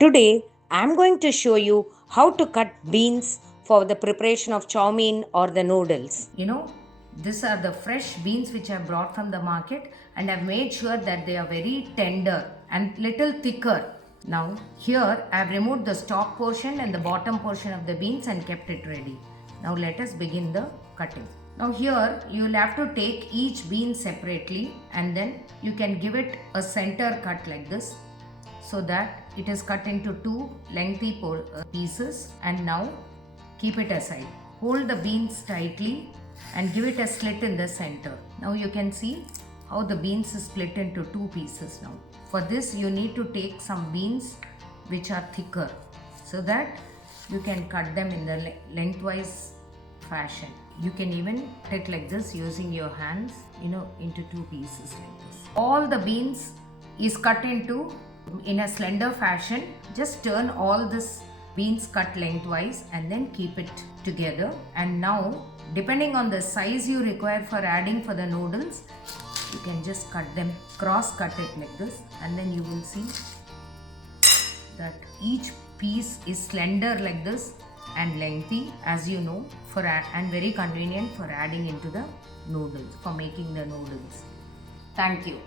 Today, I am going to show you how to cut beans for the preparation of chow mein or the noodles. These are the fresh beans which I brought from the market, and I've made sure that they are very tender and little thicker. Now here I've removed the stalk portion and the bottom portion of the beans and kept it ready. Now let us begin the cutting. Now here you will have to take each bean separately, and then you can give it a center cut like this, so that it is cut into two lengthy pieces. And now keep it aside. Hold the beans tightly and give it a slit in the center. Now you can see how the beans is split into two pieces now. For this you need to take some beans which are thicker, so that you can cut them in the lengthwise fashion. You can even cut it like this using your hands, into two pieces like this. All the beans is cut into in a slender fashion. Just turn all this beans cut lengthwise and then keep it together. And now, depending on the size you require for adding for the noodles, you can just cut them, cross cut it like this, and then you will see that each piece is slender like this and lengthy, as you know, and very convenient for adding into the noodles, for making the noodles. Thank you.